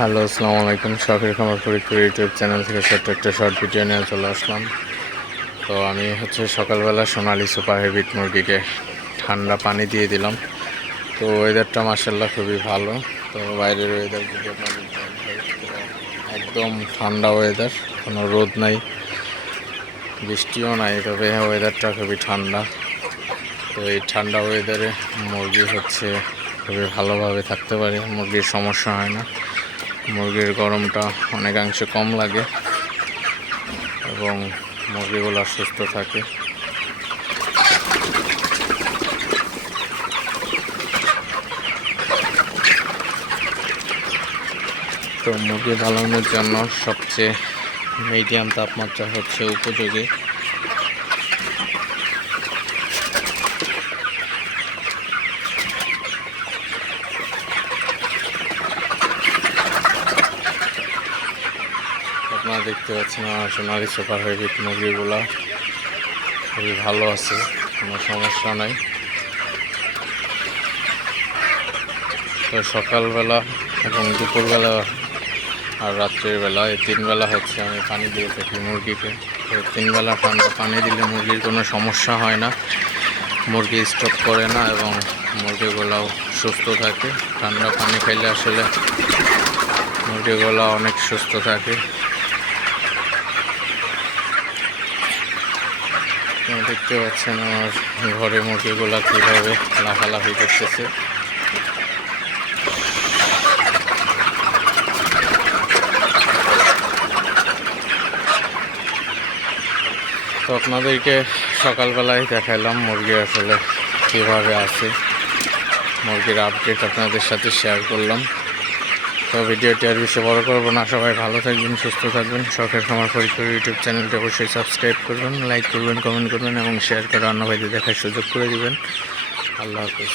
Hello, আসসালামু আলাইকুম। শখের খামার ফরিদপুর ইউটিউব চ্যানেল থেকে ছোট্ট একটা শর্ট ভিডিও নিয়ে চলে আসলাম। তো আমি হচ্ছে সকালবেলা সোনালি সুপার হেভিট মুরগিকে ঠান্ডা পানি দিয়ে দিলাম। তো ওয়েদারটা মার্শাল্লাহ খুবই ভালো। তো বাইরের ওয়েদার একদম ঠান্ডা ওয়েদার কোনো রোদ নাই, বৃষ্টিও নাই, তবে ওয়েদারটা খুবই ঠান্ডা। তো এই ঠান্ডা ওয়েদারে মুরগি হচ্ছে খুবই ভালোভাবে থাকতে পারে, মুরগির সমস্যা হয় না। মুরগির গরমটা অনেকাংশে কম লাগে এবং মুরগিগুলো সুস্থ থাকে। তো মুরগি পালনের জন্য সবচেয়ে মিডিয়াম তাপমাত্রা হচ্ছে উপযোগী। আপনারা দেখতে পাচ্ছেন, আমার সোনালি সুপার হাইব্রিড মুরগিগুলা খুবই ভালো আছে, কোনো সমস্যা নাই। তো সকালবেলা এবং দুপুরবেলা আর রাত্রের বেলা এই তিন বেলা হচ্ছে আমি পানি দিয়ে থাকি মুরগিকে। তো তিনবেলা ঠান্ডা পানি দিলে মুরগির কোনো সমস্যা হয় না। মুরগি স্টক করে না এবং মুরগিগুলাও সুস্থ থাকে। ঠান্ডা পানি খাইলে আসলে মুরগিগুলা অনেক সুস্থ থাকে। আপনারা দেখতে পাচ্ছেন আমার ঘরে মুরগিগুলা কীভাবে লাফালাফি করতেছে। তো আপনাদেরকে সকালবেলায় দেখাইলাম মুরগি আসলে কীভাবে আছে। মুরগির আপডেট আপনাদের সাথে শেয়ার করলাম। তো ভিডিওটি আর বেশি বড় করব না। সবাই ভালো থাকবেন, সুস্থ থাকবেন। শখের খামার করে ইউটিউব চ্যানেলটি অবশ্যই সাবস্ক্রাইব করবেন, লাইক করবেন, কমেন্ট করবেন এবং শেয়ার করে অন্য ভাইদের দেখার সুযোগ করে দেবেন। আল্লাহ হাফিজ।